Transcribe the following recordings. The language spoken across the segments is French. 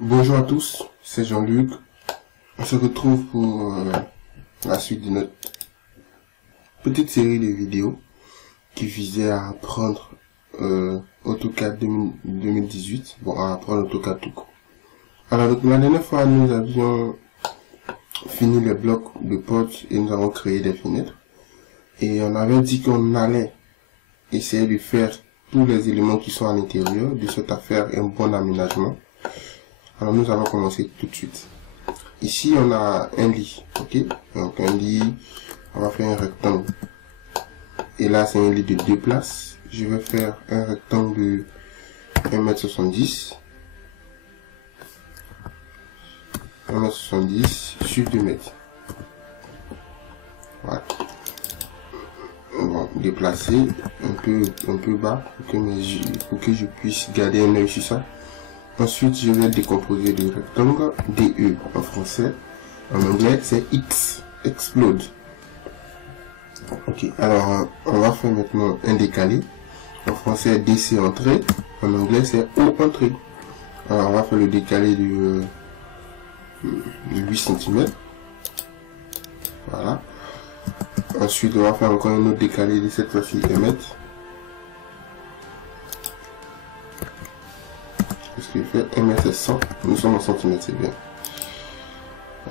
Bonjour à tous, c'est Jean-Luc. On se retrouve pour la suite de notre petite série de vidéos qui visait à apprendre AutoCAD 2018, bon, à apprendre AutoCAD tout court. Alors, donc, la dernière fois, nous avions fini les blocs de portes et nous avons créé des fenêtres. Et on avait dit qu'on allait essayer de faire tous les éléments qui sont à l'intérieur, de sorte à faire un bon aménagement. Alors nous allons commencer tout de suite. Ici on a un lit, ok. Donc un lit, on va faire un rectangle. Et là c'est un lit de 2 places. Je vais faire un rectangle de 1m70. 1m70 sur 2 mètres. Voilà. On va déplacer un peu bas pour que je puisse garder un œil sur ça. Ensuite, je vais décomposer le rectangle, DE en français. En anglais, c'est X, explode. Ok, alors on va faire maintenant un décalé. En français, DC entrée. En anglais, c'est O entrée. Alors on va faire le décalé de 8 cm. Voilà. Ensuite, on va faire encore un autre décalé de cette fois-ci 1 mètre. Ce qui fait 1m100, nous sommes en centimètres, c'est bien.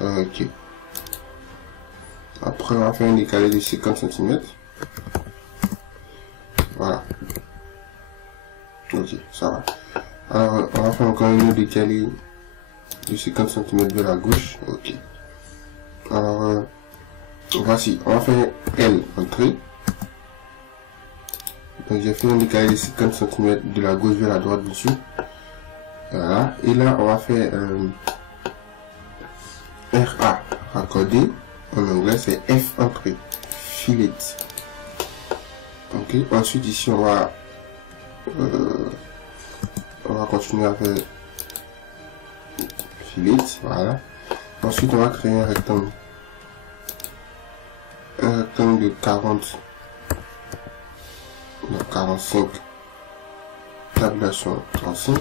Ok. Après, on va faire un décalé de 50 cm. Voilà. Ok, ça va. Alors, on va faire encore un autre décalé de 50 cm vers la gauche. Ok. Alors, voici, on va faire L entrée. Donc, j'ai fait un décalé de 50 cm de la gauche vers la droite dessus. Voilà, et là on va faire RA raccordé, en anglais c'est F entrée, fillet. Ok, ensuite ici on va continuer à faire fillet, voilà. Ensuite on va créer un rectangle de 40, donc 45, tabulation 35.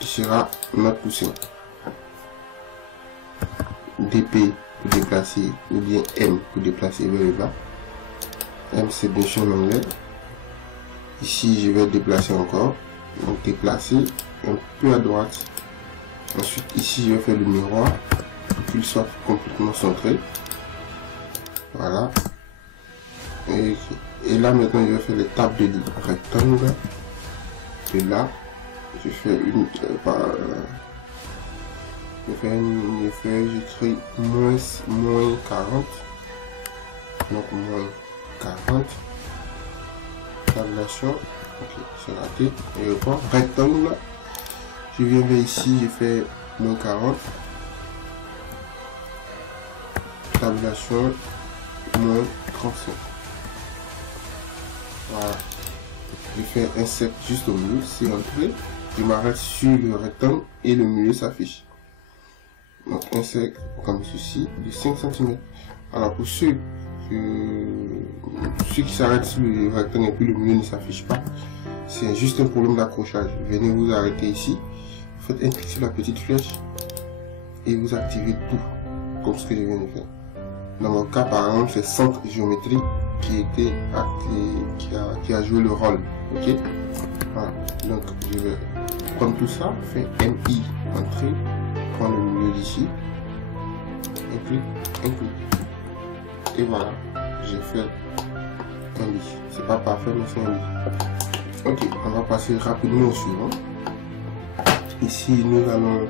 Qui sera notre coussin. DP pour déplacer ou bien M pour déplacer vers le bas. M c'est bien sûr en anglais. Ici je vais déplacer encore. Donc déplacer un peu à droite. Ensuite ici je vais faire le miroir pour qu'il soit complètement centré. Voilà. Et là maintenant je vais faire les tables de lit rectangle. Et là j'écris moins 40, donc moins 40, tabulation, ok, c'est raté, et repart, rectangle, je viens vers ici, j'ai fait moins 40, tabulation, moins 35, voilà, je fais un cercle juste au milieu, c'est entré. Je m'arrête sur le rectangle et le milieu s'affiche. Donc un cercle comme ceci de 5 cm. Alors pour ceux qui s'arrêtent sur le rectangle et puis le milieu ne s'affiche pas, c'est juste un problème d'accrochage. Venez vous arrêter ici, vous faites un clic sur la petite flèche et vous activez tout, comme ce que je viens de faire. Dans mon cas par exemple c'est centre géométrique qui a joué le rôle. Ok, voilà. Donc je vais prendre tout ça, faire MI entrée, prendre le milieu d'ici, un clic, et voilà, j'ai fait un lit. C'est pas parfait mais c'est un lit. Ok, on va passer rapidement au suivant. Ici nous allons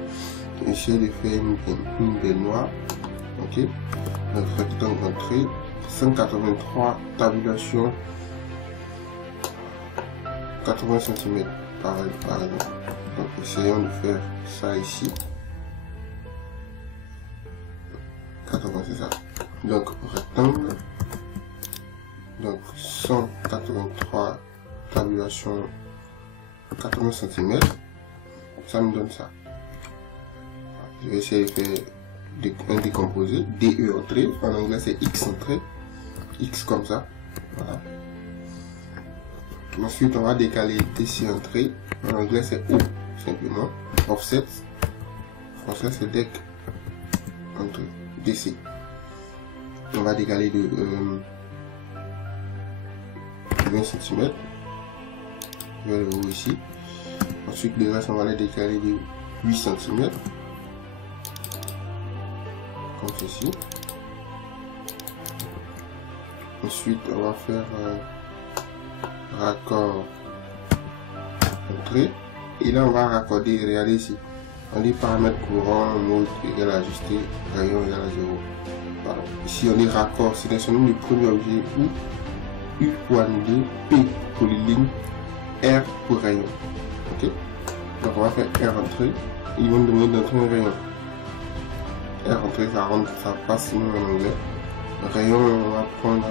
essayer de faire une baignoire. Ok, notre rectangle entrée, 183, tabulation 80 cm par exemple. Donc essayons de faire ça ici. 80, c'est ça. Donc rectangle. Donc 183, tabulation 80 cm. Ça me donne ça. Je vais essayer de faire un décomposé, DE entrée, en anglais c'est X entrée, X comme ça, voilà. Ensuite on va décaler DC entrée, en anglais c'est O, simplement, offset, en français c'est DEC entrée, DC. On va décaler de 20 cm, je vais le haut ici. Ensuite le reste on va les décaler de 8 cm, comme ceci. Ensuite on va faire raccord entrée, et là on va raccorder, regardez ici, on dit paramètres courant, mode égal ajusté, rayon égal à 0. Voilà. Ici on dit raccord, sélectionnons le premier objet, ou U pour annuler, P pour les lignes, R pour rayon. Ok, donc on va faire R entrée, ils vont nous demander d'entrer un rayon. R entrée, ça rentre, ça passe sinon en anglais. Rayon, on va prendre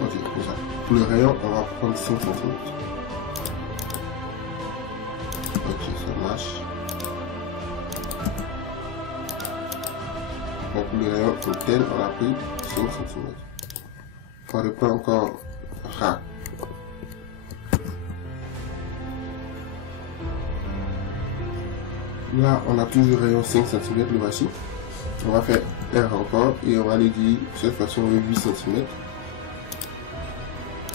ok, comme ça. Pour le rayon, on va prendre 5 cm. Ok, ça marche. Donc pour le rayon tel, on a pris 5 cm. On reprend encore RA. Là, on a toujours rayon 5 cm, le voici. On va faire R encore et on va lui dire, cette fois-ci on veut 8 cm.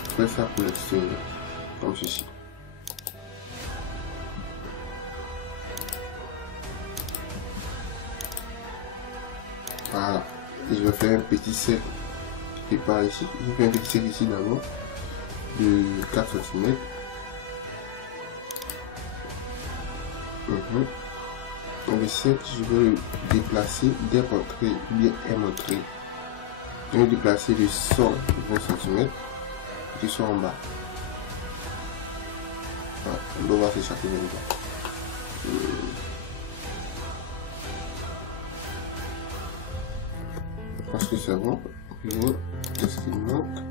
On fait ça pour l'extérieur, comme ceci. Voilà. Et je vais faire un petit cercle qui part ici. Je vais faire un petit cercle ici d'abord de 4 cm. Donc le cercle, je vais le déplacer dès entrée ou bien M entrée. Je vais le déplacer de 120 cm qui soit en bas. Voilà, on va s'échapper même pas. Parce que c'est bon. Qu'est-ce qu'il manque?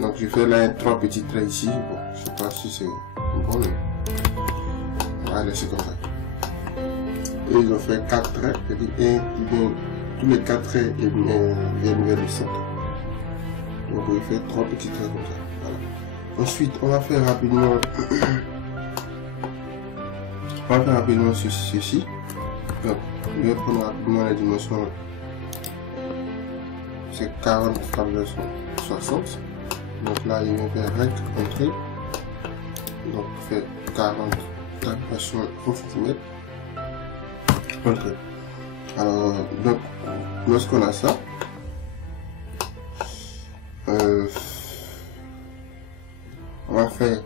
Donc je fais là 3 petits traits ici. Bon, je sais pas si c'est bon, mais on va laisser comme ça. Et ils ont fait 4 traits, c'est-à-dire tous les 4 traits viennent vers le centre. Donc on fait 3 petits traits comme ça. Voilà. Ensuite on va faire rapidement ceci. Donc je vais prendre rapidement la dimension. C'est 40 × 60. Donc là il va faire rect entrée. Donc on fait 40 tabulation 1 cm entrée. Alors donc lorsqu'on a ça, on va faire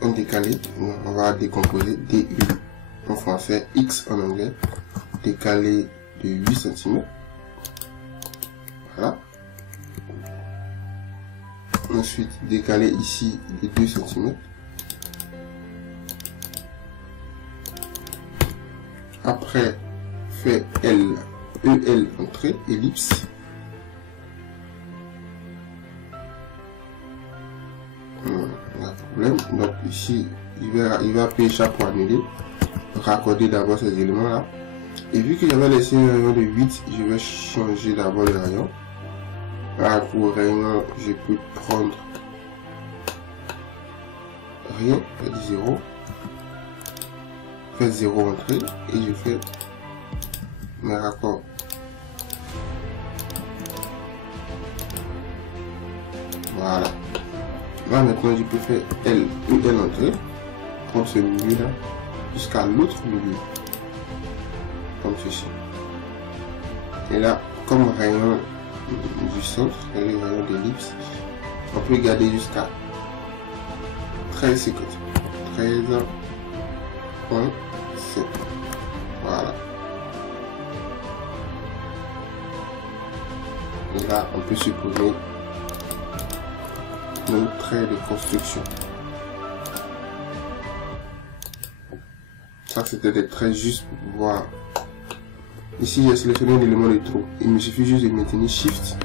un décalé. On va décomposer DU en français, X en anglais, décalé de 8 cm. Voilà. Ensuite décaler ici de 2 cm. Après fait EL entrée, ellipse. On a un problème. Donc ici il va appuyer chaque pour annuler, raccorder d'abord ces éléments là. Et vu que j'avais laissé un rayon de 8, je vais changer d'abord le rayon. Là, pour le rayon, je peux prendre rien, fait 0, fait 0 entrée, et je fais mes raccords. Voilà. Là maintenant, je peux faire L entrée, prendre ce milieu là, jusqu'à l'autre milieu, comme ceci. Et là, comme rayon du centre et le rayon d'ellipse, on peut garder jusqu'à 13,7. Voilà. Et là, on peut supprimer nos traits de construction. Ça, c'était des traits juste pour pouvoir Ici, j'ai sélectionné l'élément de trop. Il me suffit juste de maintenir Shift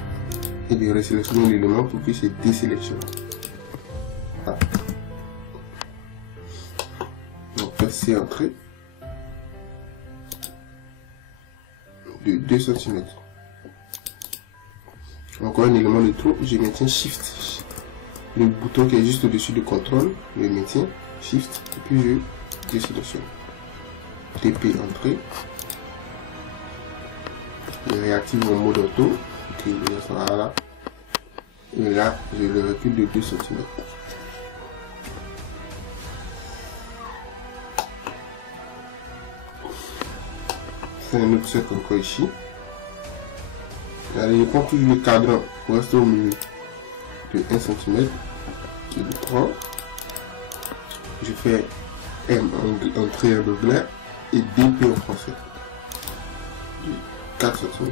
et de resélectionner l'élément pour qu'il se désélectionne. Voilà. Donc, c'est entrée de 2 cm. Encore un élément de trop, je maintiens Shift. Le bouton qui est juste au-dessus de contrôle, je maintiens Shift et puis je désélectionne. TP entrée. Je réactive mon mode auto. Voilà. Et là, je le recule de 2 cm. C'est un autre cercle encore ici. Allez, je prends toujours le cadran pour rester au milieu de 1 cm. Je le prends. Je fais M en triangle blanc et DP en français. 4 cm.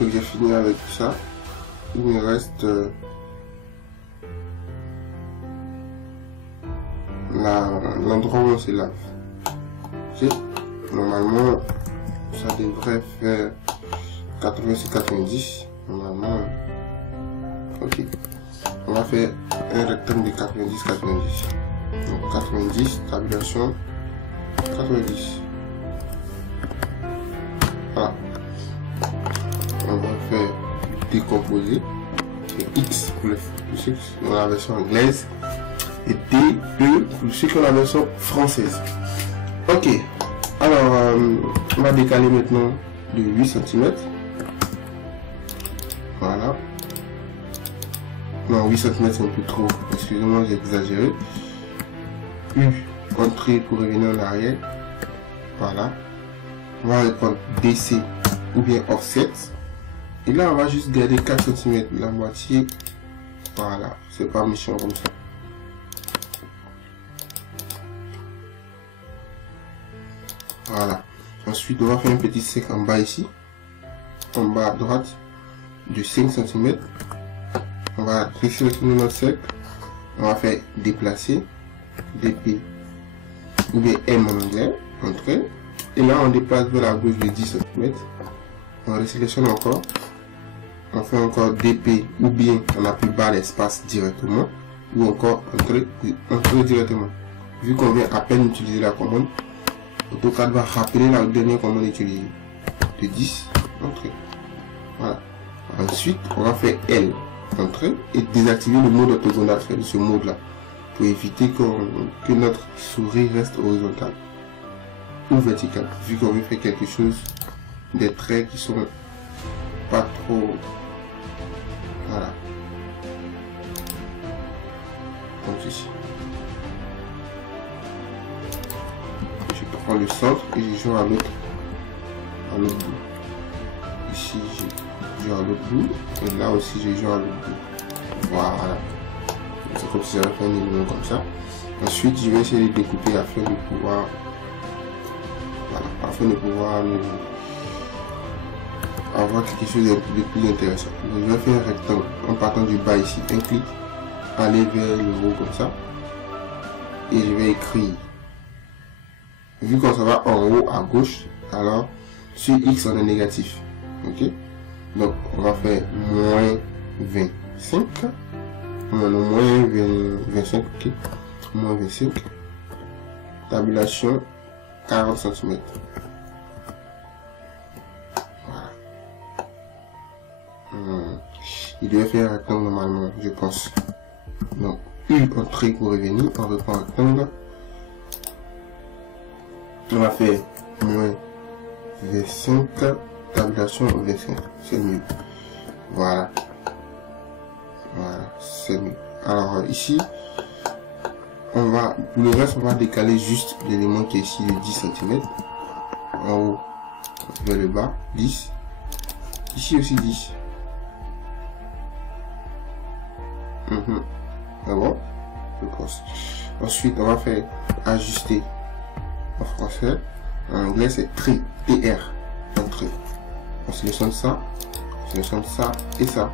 Donc j'ai fini avec tout ça. Il me reste l'endroit où on se lave. Okay. Normalement, ça devrait faire 80 sur 90. Normalement, ok. On va faire un rectangle de 90-90. Donc 90, tabulation 90. Voilà. On va faire décomposer. C'est X pour ceux qui ont la version anglaise et D2 pour ceux qui ont la version française. Ok. Alors, on va décaler maintenant de 8 cm. Voilà. Non, 8 cm c'est un peu trop. Excusez-moi, j'ai exagéré. U, entrée pour revenir en arrière. Voilà. On va reprendre DC ou bien offset. Et là, on va juste garder 4 cm, la moitié. Voilà. C'est pas méchant comme ça. Voilà. Ensuite, on va faire un petit cercle en bas ici. En bas à droite de 5 cm. On va sélectionner notre cercle. On va faire déplacer. DP ou bien M en anglais. Entrée. Et là, on déplace vers la gauche de 10 cm. On resélectionne encore. On fait encore DP ou bien on appuie bas l'espace directement. Ou encore entrer directement. Vu qu'on vient à peine utiliser la commande, AutoCAD va rappeler la dernière commande utilisée. De 10, entrée. Voilà. Ensuite, on va faire L, entrée, et désactiver le mode orthogonal, de ce mode-là, pour éviter que notre souris reste horizontale ou verticale, vu qu'on veut faire quelque chose, des traits qui sont pas trop... Voilà. Comme ceci. Je prends le centre et je joue à l'autre bout. Ici, je joue à l'autre bout. Et là aussi, je joue à l'autre bout. Voilà. C'est comme si j'avais fait un élément comme ça. Ensuite, je vais essayer de découper afin de pouvoir... Voilà. Afin de pouvoir avoir quelque chose de plus intéressant. Donc, je vais faire un rectangle en partant du bas ici. Un clic. Aller vers le haut comme ça. Et je vais écrire. Vu qu'on s'en va en haut à gauche, alors sur X on est négatif. Ok. Donc on va faire moins 25. Non, moins 25. Ok. Moins 25. Tabulation 40 cm. Voilà. Il devait faire un rectangle normalement, je pense. Donc U entrée pour revenir, on reprend un rectangle. On va faire moins 25, tabulation 25, c'est mieux. Voilà. Voilà, c'est mieux. Alors ici, on va, pour le reste, on va décaler juste l'élément qui est ici de 10 cm. En haut, vers le bas, 10. Ici aussi 10. C'est bon, je pense. Ensuite, on va faire ajuster. En français, en anglais c'est TR, entrée. On sélectionne ça et ça.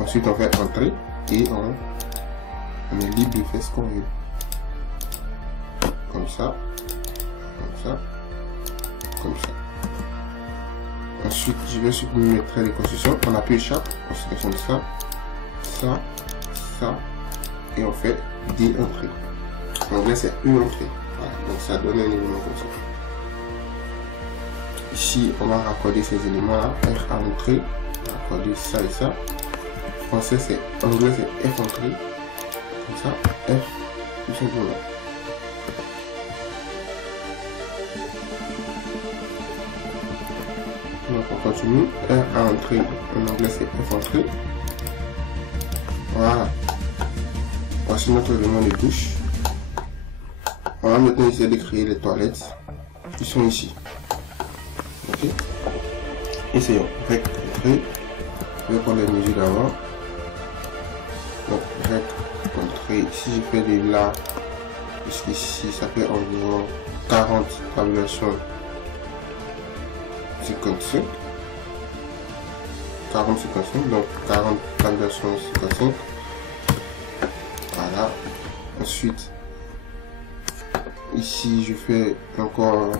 Ensuite on fait entrée et on On est libre de faire ce qu'on veut. Comme ça, comme ça, comme ça. Ensuite, je vais supprimer mes traits de construction. On appuie Échappe, on sélectionne ça, ça, ça, et on fait des entrées. En anglais, c'est une entrée. Voilà, donc ça donne un élément comme ça. Ici, on va raccorder ces éléments-là, R à entrée, raccorder ça et ça. Français, c'est anglais, c'est F entrée. Comme ça, F, tout simplement. Donc on continue, R à entrée, en anglais c'est F entrée. Voilà. Voici notre élément de douche. On va maintenant essayer de créer les toilettes qui sont ici. Ok. Essayons. Rec, entrée. Je vais prendre les mesures d'avant. Donc rec, entrée. Si je fais de là jusqu'ici, ça fait environ 40 tabulations. 55, 40, 55, donc 40 tabulations 55. Voilà. Ensuite, ici je fais encore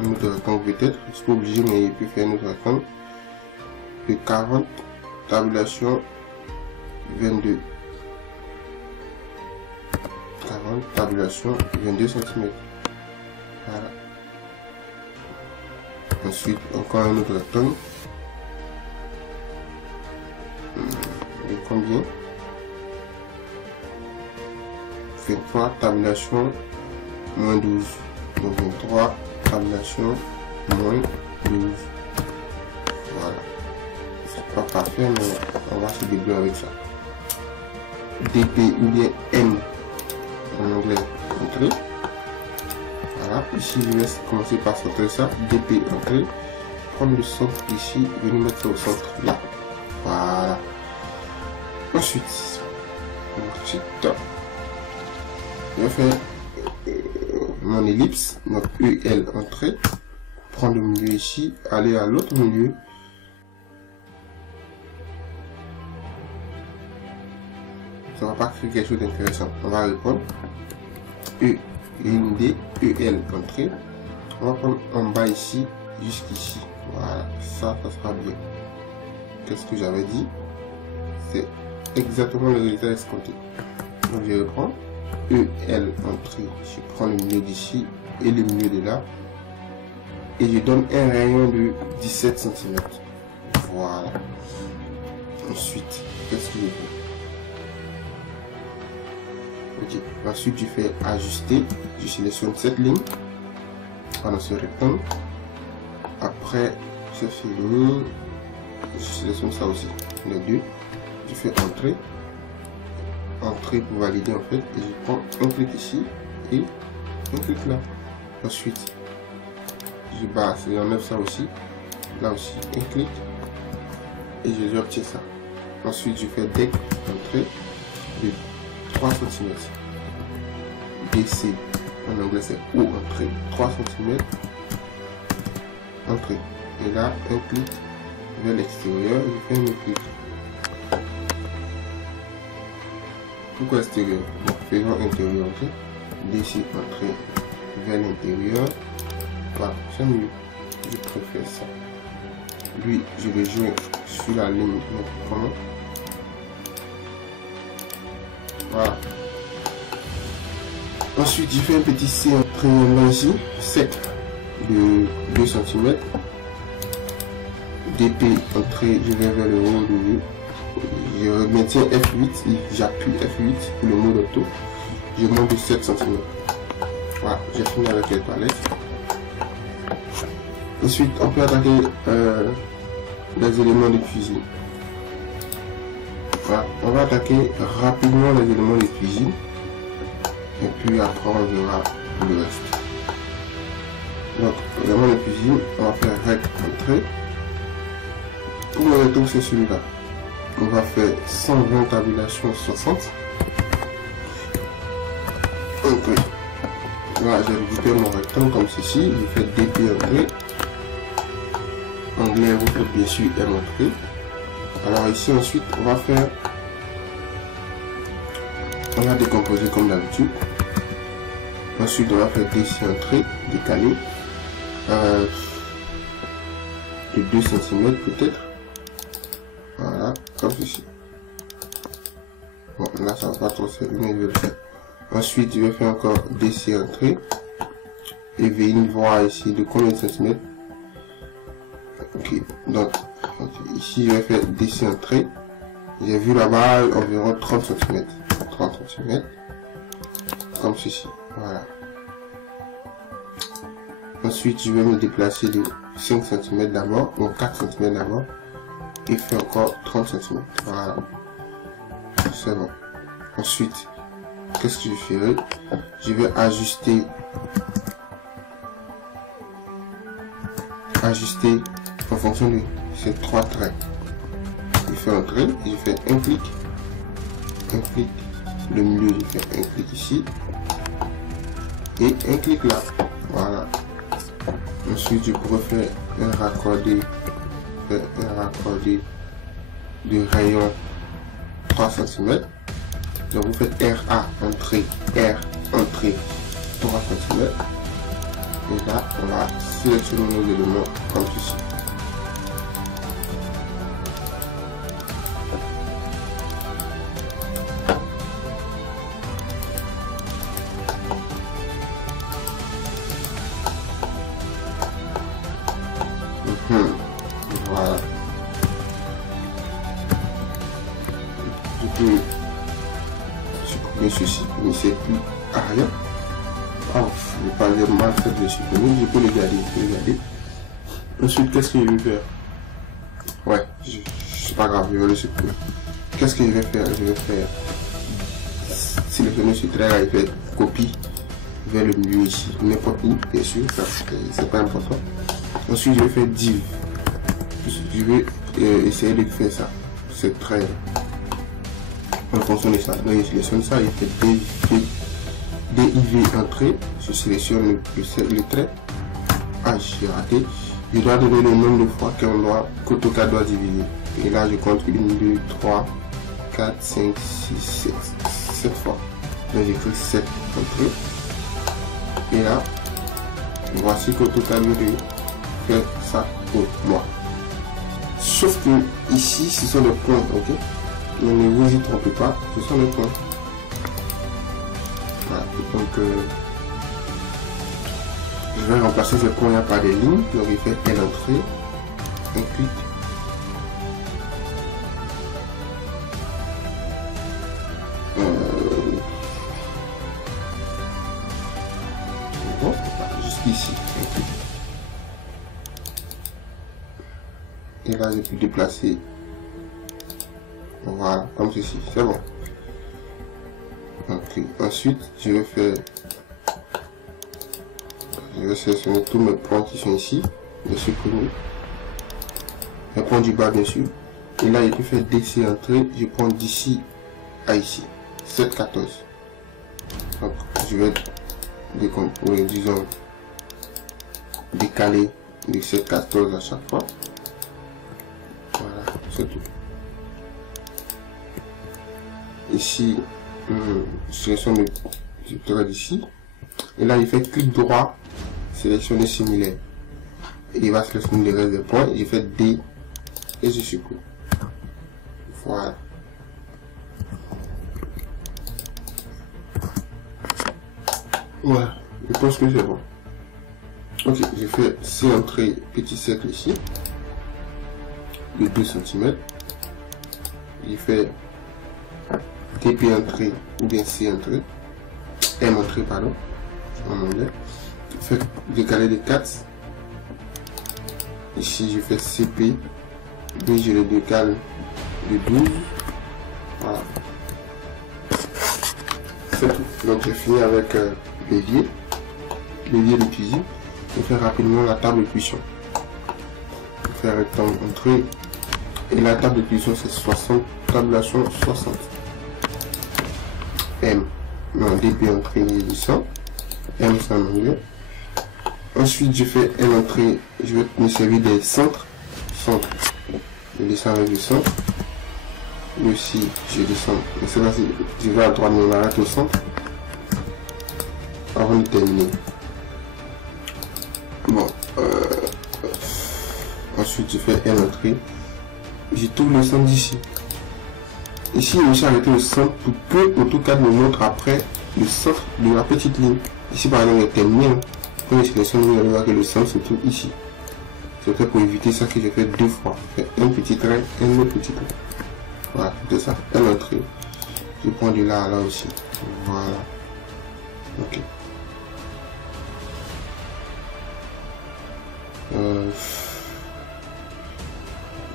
un autre rectangle peut-être, je suis pas obligé, mais il peut faire un autre rectangle de 40 tabulations 22. 40 tabulations 22 cm. Voilà. Ensuite, encore un autre rectangle. De combien? 23 tabulations moins 12. Donc 23 tabulations moins 12. Voilà. C'est pas parfait, mais on va se débrouiller avec ça. DP ou bien M en anglais, entrée. Voilà, ici je vais commencer par centrer ça, DP entrée, prendre le centre ici, venir mettre ça au centre là. Voilà. Ensuite, je vais faire mon ellipse, donc EL entrée, prendre le milieu ici, aller à l'autre milieu. Ça va pas créer quelque chose d'intéressant. On va répondre E. Ligne D, EL entrée. On va prendre en bas ici jusqu'ici. Voilà, ça sera bien. Qu'est-ce que j'avais dit? C'est exactement le résultat escompté. Donc je reprends EL entrée. Je prends le milieu d'ici et le milieu de là. Et je donne un rayon de 17 cm. Voilà. Ensuite, qu'est-ce que je fais? Ok, ensuite je fais ajuster, je sélectionne cette ligne pendant ce rectangle. Après c'est fini, je sélectionne ça aussi, les deux. Je fais entrée, entrée pour valider en fait, et je prends un clic ici et un clic là. Ensuite je base, j'enlève ça aussi, là aussi un clic et je obtiens ça. Ensuite je fais deck entrée de 3 cm. DC, en anglais c'est O entrée, 3 cm. Entrée. Et là, un clic vers l'extérieur, je fais un clic. Pourquoi extérieur? Donc, faisons intérieur, ok. DC, entrée vers l'intérieur. Voilà, c'est mieux. Je préfère ça. Lui, je vais jouer sur la ligne de notre commande. Voilà. Ensuite, je fais un petit C triangle ici, sec de 2 cm. DP entrée, je vais vers le haut de vue. Je maintiens F8 et j'appuie F8 pour le mode auto. Je monte de 7 cm. Voilà, j'ai fini avec les toilettes. Ensuite, on peut attaquer les éléments de cuisine. Voilà, on va attaquer rapidement les éléments de cuisine. Et puis après, on verra le reste. Donc, éléments de cuisine, on va faire rec entrée. Pour le retour, c'est celui-là. On va faire 120 tabulations 60. Ok. Voilà, j'ai récupéré mon rectangle comme ceci. Je fais DP entrée. Anglais, vous faites bien sûr M entrée. Alors ici ensuite, on va faire On va décomposer comme d'habitude. Ensuite, on va faire DC entrée, décaler de 2 cm peut-être. Voilà, comme ceci. Bon, là, ça va pas trop servir, mais je vais le faire. Ensuite, je vais faire encore DC entrée. Et venir voir ici de combien de centimètres. Ok, donc, ici, je vais faire DC entrée. J'ai vu là-bas environ 30 cm. 30 cm. Comme ceci. Voilà. Ensuite, je vais me déplacer de 5 cm d'abord, ou 4 cm d'abord, et faire encore 30 cm. Voilà. C'est bon. Ensuite, qu'est-ce que je ferai? Je vais ajuster en fonction de ces 3 traits. Je fais un trait, et je fais un clic, le milieu, je fais un clic ici, et un clic là. Voilà. Ensuite, je pourrais faire un raccordé de rayon 3 cm. Donc vous faites RA entrée, R entrée 3 cm. Et là, on va sélectionner nos éléments comme ceci. Voilà. Je peux supprimer ceci, mais c'est plus à rien. Oh, je n'ai pas mal fait de le supprimer, je peux le garder, Ensuite, qu'est-ce que je vais faire? Ouais, c'est pas grave, je vais le supprimer. Qu'est-ce que je vais faire? Je vais faire sélectionner ce trait là et faire copie vers le milieu ici, n'importe où, bien sûr, c'est pas important. Ensuite, je vais faire div. Je vais essayer de faire ça, c'est très en fonction de ça. Donc, je sélectionne ça, il fait DIV entrée, je sélectionne le trait. Ah, j'ai raté. Je dois donner le nombre de fois que Total doit diviser. Et là, je compte 1, 2, 3, 4, 5, 6, 7 fois. Donc, j'écris 7 entrées. Et là, voici que Total veut faire ça pour moi. Sauf que ici, ce sont les points, ok? Mais ne vous y trompez pas, ce sont les points. Voilà, donc je vais remplacer ces points par des lignes. Donc il fait L entrée, un clic. Bon, jusqu'ici, un clic. Et là, je peux déplacer. Voilà, comme ceci, c'est bon. Ok, ensuite, je vais sélectionner tous mes points qui sont ici, les supprimer. Les points du bas, bien sûr. Et là, je peux faire DC entrée, je prends d'ici à ici, 7, 14. Donc, je vais décomposer, disons, décaler de 7, 14 à chaque fois. Voilà, c'est tout. Ici, je sélectionne le trait d'ici. Et là, il fait clic droit, sélectionner similaire. Et il va sélectionner le reste des points. Il fait D et je supprime. Voilà. Voilà, je pense que c'est bon. Ok, j'ai fait C entrée, petit cercle ici, de 2 cm. J'ai fait TP entrée ou bien C entrée, M entrée, pardon, en anglais. Je fais décaler de 4. Ici, je fais CP, puis je le décale de 12. Voilà. C'est tout. Donc, j'ai fini avec l'évier de cuisine. Je vais faire rapidement la table de cuisson. Je vais faire rectangle entrée. Et la table de cuisson, c'est 60, tabulation 60. M, non, DP entrée 1800. M, c'est en anglais. Ensuite, je fais L entrée. Je vais me servir des centres. Je descends avec le centre. Ici, je descends. Et c'est là, je vais à droite, mais on arrête au centre. Avant de terminer. Bon. Ensuite, je fais L entrée. Je tourne le centre d'ici. Ici, je me suis arrêté au centre pour que AutoCAD me montre après le centre de la petite ligne. Ici, par exemple, il est terminé. Quand je sélectionne, vous allez voir que le centre se trouve ici. C'est fait pour éviter ça que j'ai fait deux fois. Je fais un petit trait, un autre petit trait. Voilà, c'est ça. L entrée. Je prends de là à là aussi. Voilà. Ok.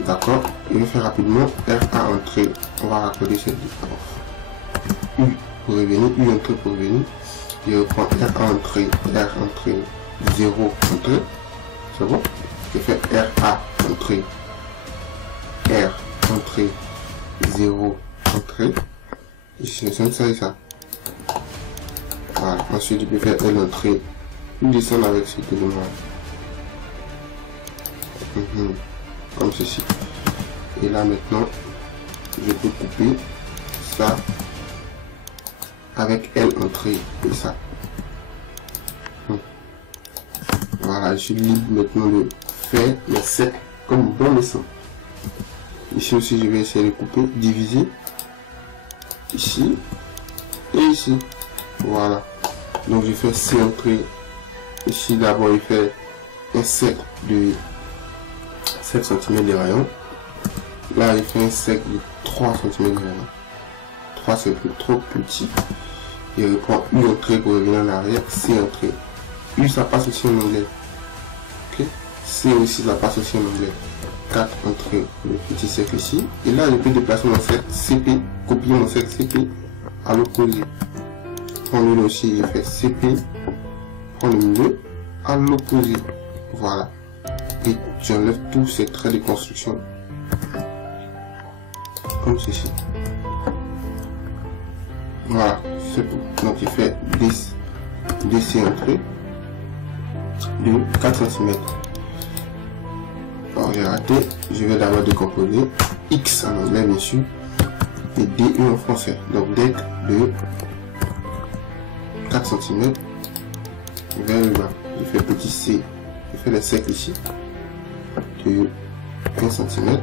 D'accord, je vais faire rapidement RA entrée. On va raccorder cette différence. U pour revenir, U entrée pour revenir. Je reprends RA entrée, R entrée, 0 entrée. C'est bon? Je fais RA entrée, R entrée, 0 entrée. Je sélectionne ça et ça. Voilà, ensuite je peux faire L entrée. Je descends avec cet élément. Comme ceci. Et là maintenant, je peux couper ça avec L entrée et ça. Voilà, je suis libre maintenant de faire les sec comme bon me semble. Ici aussi, je vais essayer de couper, diviser ici et ici. Voilà. Donc je fais C entrée. Ici d'abord, il fait un sec de 7 cm de rayon. Là, il fait un sec de 3 cm de rayon. 3 c'est trop petit. Il reprend U entrée pour revenir en arrière. C entrée. U ça passe aussi en anglais. Ok. C aussi ça passe aussi en anglais. 4 entrées. Le petit cercle ici. Et là, je peux déplacer mon cercle CP. Copier mon cercle CP à l'opposé. Prendre le aussi, j'ai fait CP. Prendre le milieu à l'opposé. Voilà. Et j'enlève tous ces traits de construction comme ceci. Voilà, c'est tout. Donc il fait DC entrée de 4 cm. Alors j'ai raté, je vais d'abord décomposer X en anglais bien sûr et DE en français. Donc deck de 4 cm vers le bas. Je fais petit C, je fais le cercle ici de 1 cm.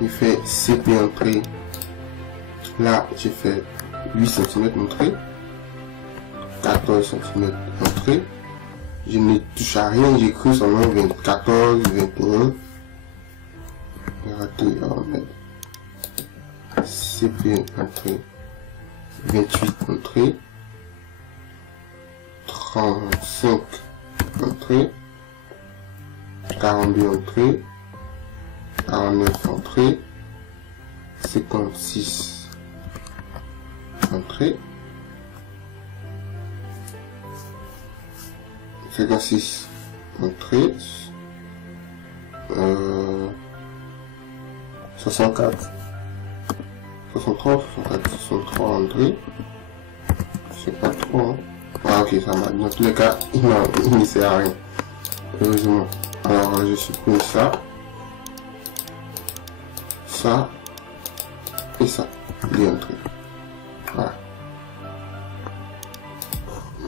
Je fais CP entrée. Là, j'ai fait 8 cm entrée. 14 cm entrée. Je ne touche à rien, j'écris seulement 14, 21. J'ai raté, alors CP entrée. 28 entrée. 35 entrée. 42 entrées, 49 entrées, 56 entrées, 56 entrées, 64, 63, 63 entrées, c'est pas trop, hein. Ah ok, ça marche. Dans tous les cas, il ne sert à rien. Heureusement. Alors je supprime ça, ça et ça, les entrées. Voilà.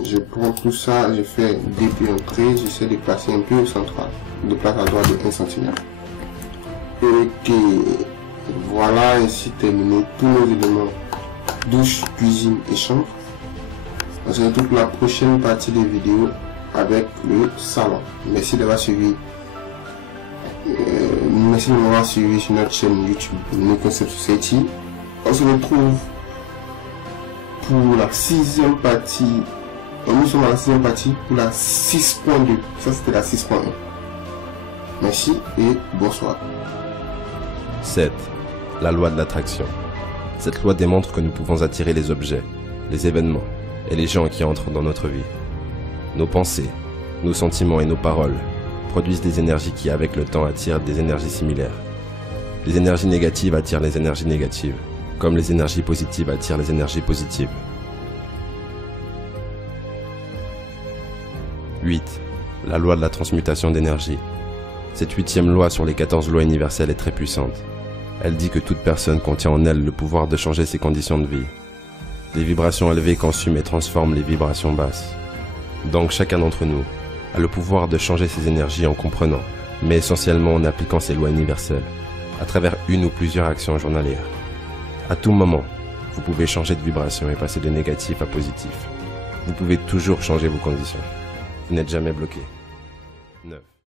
Je prends tout ça, je fais DP entrée, j'essaie de placer un peu au central, de place à droite de 1 cm. Ok, voilà, ainsi terminé tous nos éléments douche, cuisine et chambre. On se retrouve pour la prochaine partie des vidéos avec le salon. Merci d'avoir suivi. Merci de m'avoir suivi sur notre chaîne YouTube No Concept Society. On se retrouve pour la 6e partie. Nous sommes à la 6e partie pour la 6.2. Ça c'était la 6.1. Merci et bonsoir. 7. La loi de l'attraction. Cette loi démontre que nous pouvons attirer les objets, les événements et les gens qui entrent dans notre vie. Nos pensées, nos sentiments et nos paroles produisent des énergies qui, avec le temps, attirent des énergies similaires. Les énergies négatives attirent les énergies négatives, comme les énergies positives attirent les énergies positives. 8. La loi de la transmutation d'énergie. Cette 8e loi sur les 14 lois universelles est très puissante. Elle dit que toute personne contient en elle le pouvoir de changer ses conditions de vie. Les vibrations élevées consument et transforment les vibrations basses. Donc chacun d'entre nous a le pouvoir de changer ses énergies en comprenant, mais essentiellement en appliquant ces lois universelles, à travers une ou plusieurs actions journalières. À tout moment, vous pouvez changer de vibration et passer de négatif à positif. Vous pouvez toujours changer vos conditions. Vous n'êtes jamais bloqué.